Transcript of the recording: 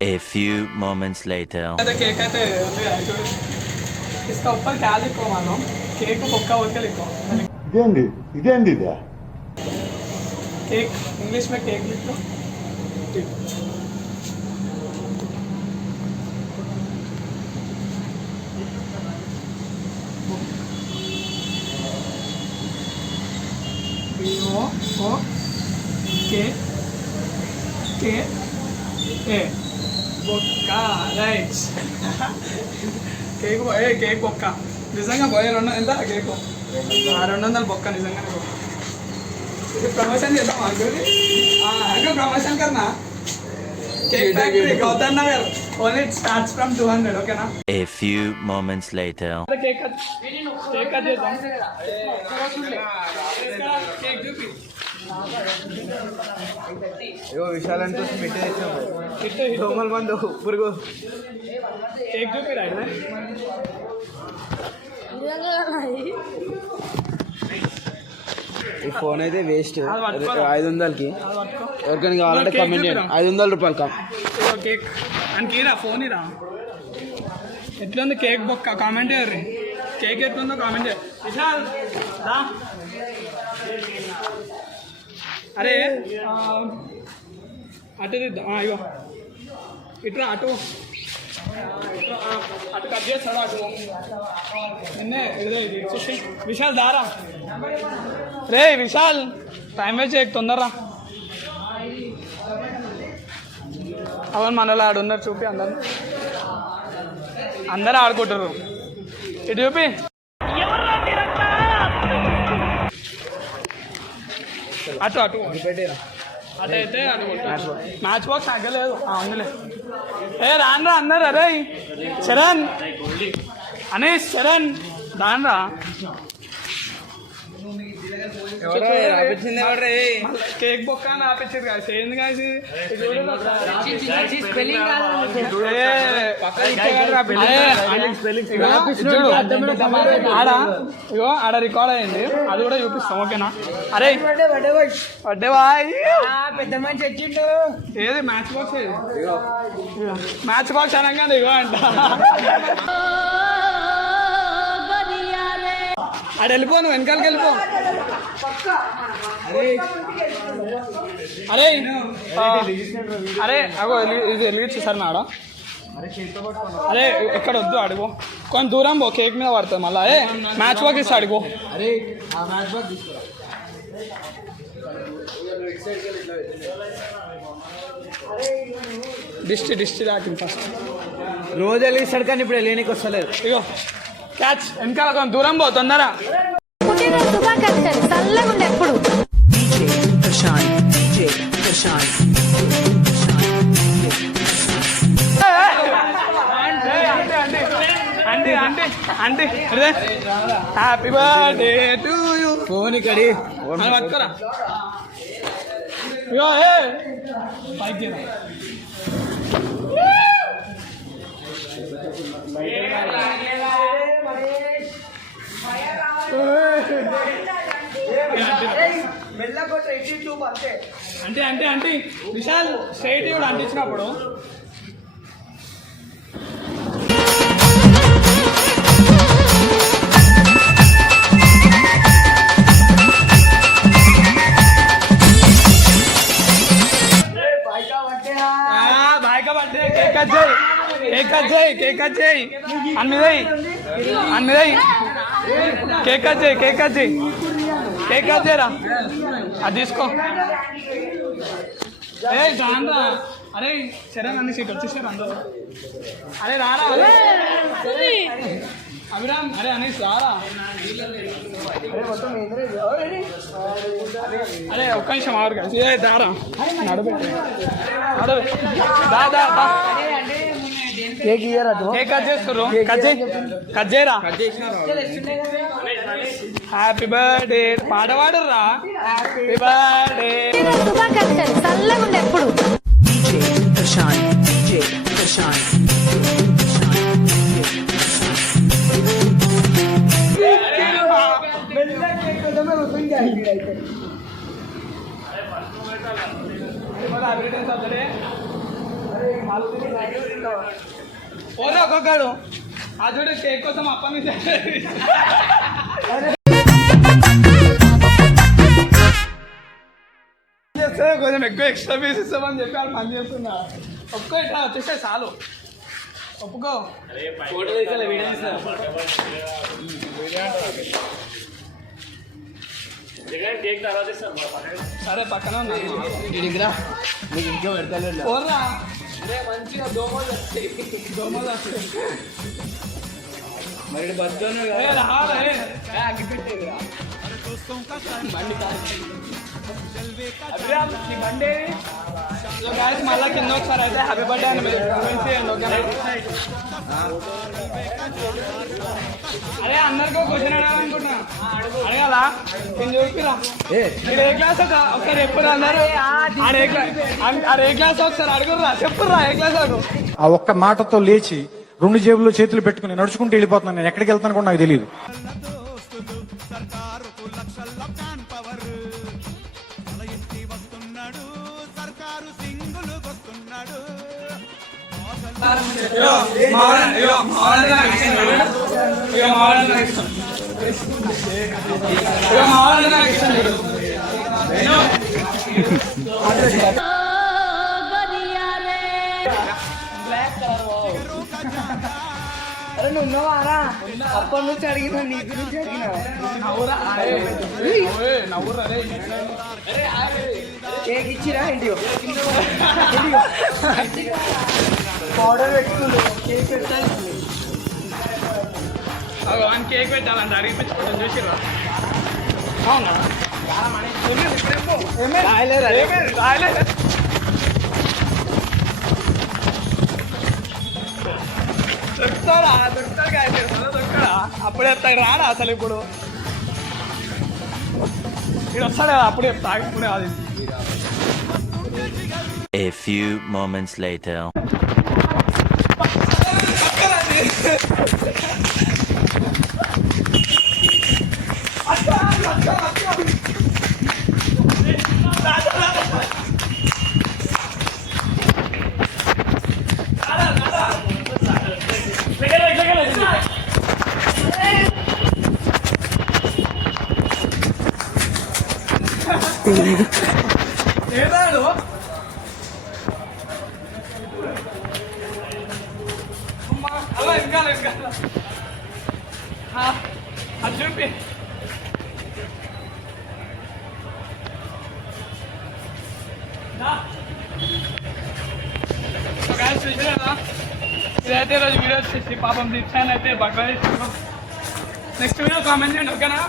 A few moments later. Cake అయితే इसका ऊपर क्या लिखो मानो केक पक्का बोल के लिखो ఇదేంటి केक इंग्लिश में केक लिखो O K K A బొక్క రైట్ కేక్ కేక్ బొక్క నిజంగా పోయే ఎంత కేకు 200 బొక్క నిజంగానే బొక్క ఇది ప్రమోషన్ చేద్దాం అంకుల్ ప్రమోషన్ కర్నా cake factory Gautam Nagar only it starts from 200 ఓకేనా. A few moments later. Cake cake cut చేద్దాం కేక్ చూపి విశాల్ అంటే దోమల మందు పురుగు కేక్ చూపి రైట్ ఈ ఫోన్ అయితే వేస్ట్ 500కి ఎవరికైనా కావాలంటే కమెంట్ చేయండి 500 రూపాయలు కేక్ అని కీరా ఫోన్ ఇరా ఎట్లుంది కేక్ బొక్క కామెంట్ చేయర్రి కేక్ ఎట్లుందో కామెంట్ చేయరు విశాల్ అరే అటు ఇగో ఇట్రా అటు అటు కట్ చేస్తాడు అటు నిన్నే ఇది విశాల్ దారా రే విశాల్ టైం వేస్ట్ చేయకు తొందరరా అవును మనలో ఆడున్నారు చూపి అందరూ ఆడుకుంటారు ఇటు చూపి అటు అటు అటు అయితే అడుగుంటా మ్యాచ్ బాక్స్ అగ్గలేదు అందులే రాన్రా అన్నారు అరే చరణ్ అనీష్ చరణ్ దాన్రా కేక్ బొక్క అని ఆపించారు కాదు ఏంది కాదు ఆడ ఇగో ఆడ రికార్డ్ అయ్యింది అది కూడా చూపిస్తాం ఓకేనా. అరే పడ్డేవా పెద్ద మనిషి వచ్చిండు ఏది మ్యాచ్ బాక్స్ మ్యాచ్ బాక్స్ అనగానే ఇగో అంట ఆడ వెళ్ళిపో నువ్వు వెనకాలకి వెళ్ళిపో. అరే అరే అగో ఇది వెలిగించు సార్ నాడ అరే ఎక్కడ వద్దు అడుగు కొంచెం దూరం పో కేక్ మీద పడుతుంది మళ్ళీ అరే మ్యాచ్ బాక్ ఇస్తా అడుగు డిస్టి దాకింది ఫస్ట్ రోజు వెళ్ళిస్తాడు కానీ ఇప్పుడు వెళ్ళడానికి వస్తలేదు. ఇగో క్యాచ్ వెనకాల కొంచెం దూరం పో తొందర ఎప్పుడు అంటే అంటే అంటే happy birthday to you phone ఇక్కడి పట్టుకోరా ఇగో పైకి అంటే అంటే అంటే విశాల్ స్ట్రైట్ కూడా అంటించినప్పుడు బాయ్కా పడ్డే కేక్ కట్ చేయి అన్నిదై కేక్ కట్ చేయరా అది తీసుకో. రాన్రా అరే శరణ్ అన్ని సీట్ వచ్చేసారు అందరూ. అరే రారా అభిరామ్ అరే అనీష్ రారా అరే ఒక్క నిమిషం ఆరు కలిసి దారా నడబెట్టి కేక్ కట్ చేస్తారు కట్ చేయరా హ్యాపీ బర్త్డే పాట పాడుర్రా హ్యాపీ బర్త్డే ఎప్పుడు పోనీ ఒక్కొక్కడు ఆ చూడు కేక్ కోసం అప్పని కొంచెం ఎక్కువ ఎక్స్ట్రా పీస్ ఇస్తామని చెప్పి వాళ్ళు పని చేస్తున్నా ఒప్పుకో ఇట్లా వచ్చేస్తే చాలు ఒప్పుకో సరే పక్కన నీకు ఇంకా పెడతాను పోర్రా మంచిగా దోమలు వస్తాయి మరి బతుకున్నాడు మళ్ళా కింద ఒకసారి అయితే హ్యాపీ బర్త్డే అని మీరు కామెంట్ చేయండి ఓకేనా అరే అందరికీ క్వశ్చన్ అడగాలనుకుంటున్నా అడగాలా నేను చూపిరా ఏ క్లాస్ ఒకసారి ఎప్పుడు అన్నారు ఏ క్లాస్ ఒకసారి అడుగుర్రా చెప్పుర్రా ఏ క్లాస్ అడుగు ఆ ఒక్క మాటతో లేచి 2 జేబుల్లో చేతులు పెట్టుకుని నడుచుకుంటూ వెళ్ళిపోతున్నాను. నేను ఎక్కడికి వెళ్తాను కూడా నాకు తెలియదు. అరే నువ్వు ఉన్నావారా అప్పటి నుంచి అడిగినా నీ గురించి అడిగినా కేక్ ఇచ్చిరా ఇంటియో పౌడర్ పెట్టుకుంటు కేక్ పెట్టాలి కేక్ పెట్టాలంటే అడిగిపించుకోవడం చూసిరా అవునా రాయలేదు దొరుకుతాడా దొరుకుతాడా అప్పుడు చెప్తాడు రాడా అసలు ఇప్పుడు ఇక్కడ వస్తాడు కదా అప్పుడు చెప్తా ఇప్పుడే అది A few moments later. ఏదాడు అలా ఇంకా అది చూపి చూసినా ఇదైతే రోజు వీడియో వచ్చేసి పాపం దీక్షాన్ని అయితే బట్టలు నెక్స్ట్ వీడియో కామెంట్ చేయండి ఓకేనా.